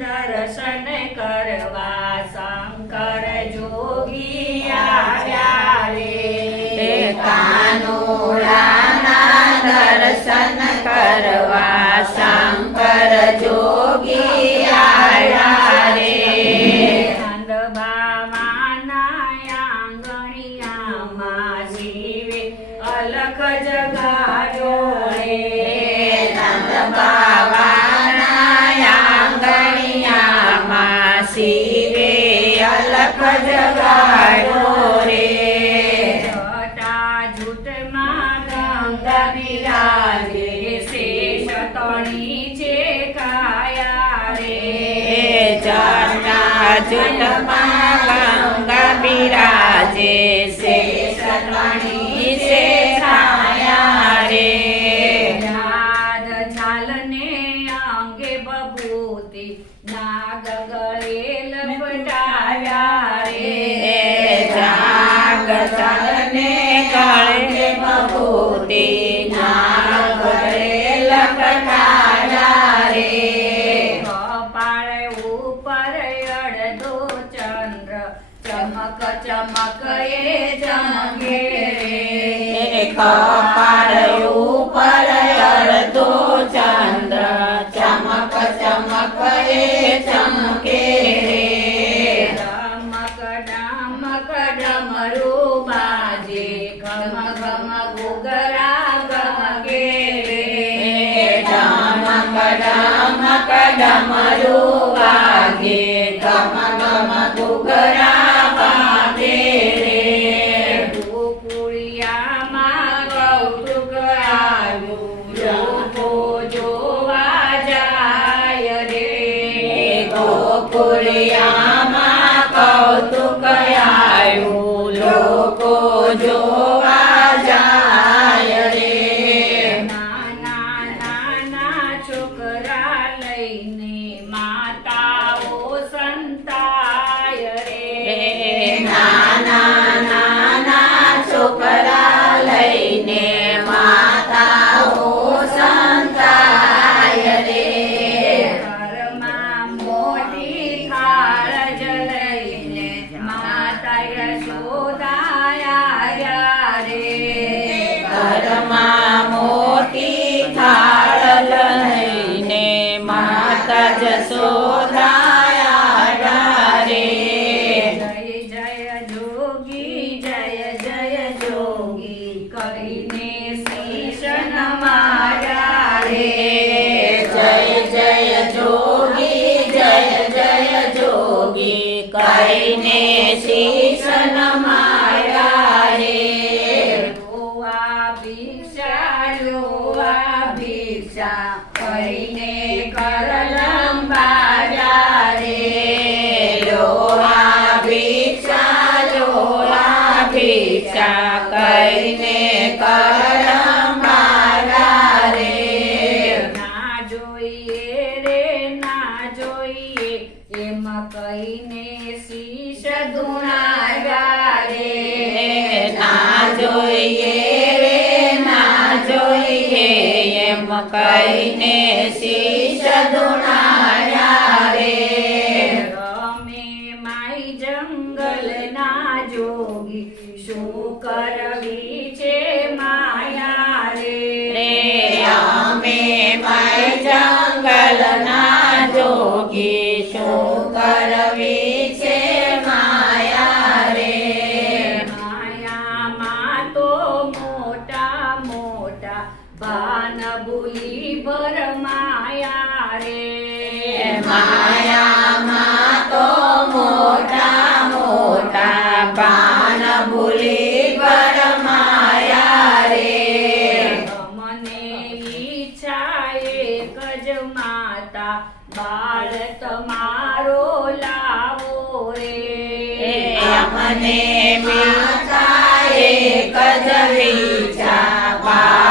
દર્શન કરવા શંકર જોગી આવ્યા રે. કાનોડાના દર્શન કરવા พระเจ้าได้ तो चंद्र चमक चमक ए चमके रे चमक डमक डमरू बाजे घम घम गुगरा गमगे रे चमक डमक डमरू કરમ મારા રે. ના જોઈએ રે ના જોઈએ. એમ કહીને શીશ ધૂણાવ્યા રે. ના જોઈએ રે જોઈએ. એમ કહીને શીશ ધૂણાયા રે. que મને માતાએ કદવી ચાપા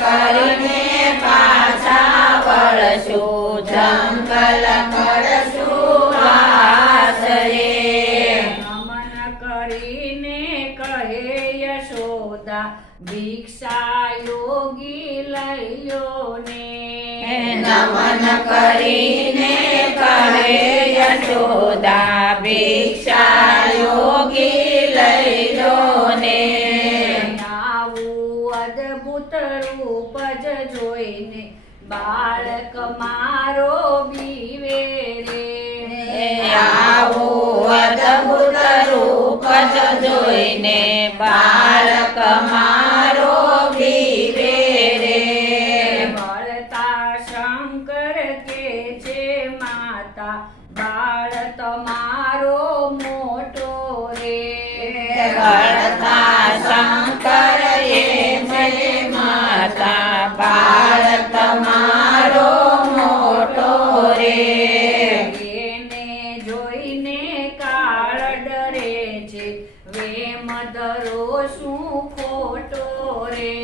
કરીને પાછા વળશું જંગલ કરશું આશરે નમન કરીને કહે યશોદા ભિક્ષા યોગી લઈયો ને નમન કરીને કહે યશોદા ભિક્ષા યોગી મારો બીવે રે આવું અદભુત રૂપ જ જોઈને બાળક મારો બીવે રે મળતા શંકર કે છે માતા બાળ તમારો મોટો રે. કરતા શંકર એ છે માતા બાળ તમારો એને જોઈને કાળ ડરે છે. વેમ ધરો શું ખોટો રે?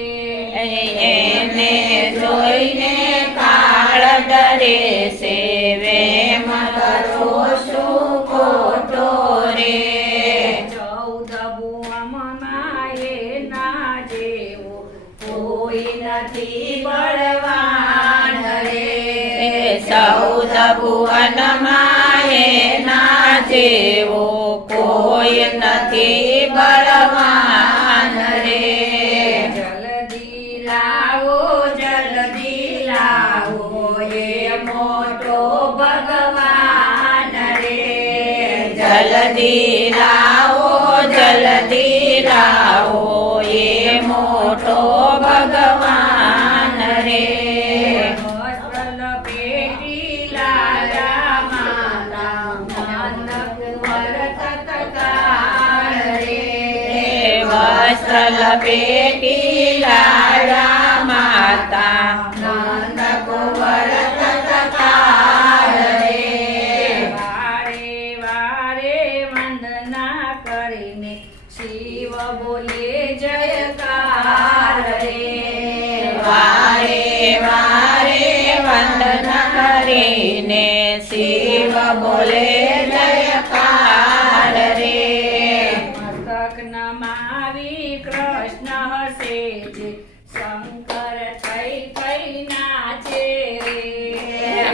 એને જોઈને કાળ ડરે છે. વેમ કરો શું ખોટો રે? ચૌદ બુઆમાં એના જેવો કોઈ નથી બળવાન રે. સૌદ ભુવનમાં એના જેવો કોઈ નથી બળવાન રે. જલ્દી લાવો જલ્દી લાવો, એ મોટો ભગવાન રે. જલ્દી લાવો જલ્દી લાવો. વસ્ત્ર પેટી લાડા માતા નંદ કુંવર શિવ બોલે જયકાર રે વારે વારે વંદન કરીને શિવ બોલે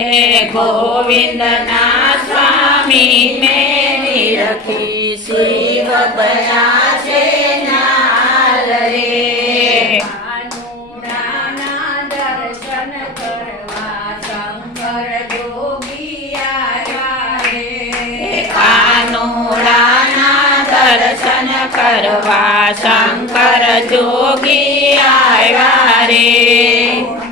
હે ગોવિંદના સ્વામી મેરી રખી શિવ ગયા છે નાલ રે. દર્શન કરવા શંકર કાનુડાના દર્શન કરવા શંકર જોગી આવ્યા રે